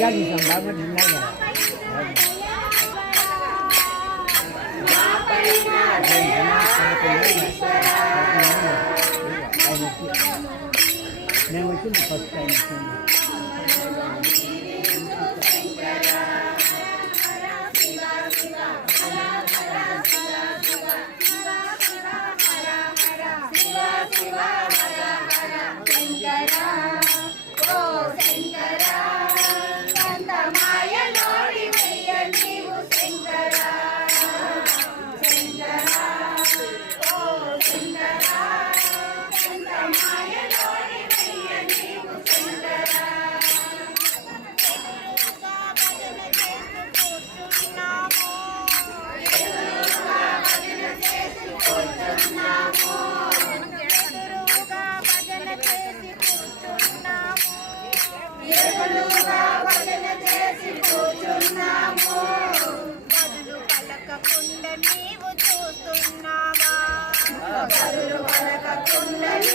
గాని సంభావన ఉన్నాయా నేను వచ్చింది ఫస్ట్ టైం వచ్చింది Bye. కరులు పలకకుండని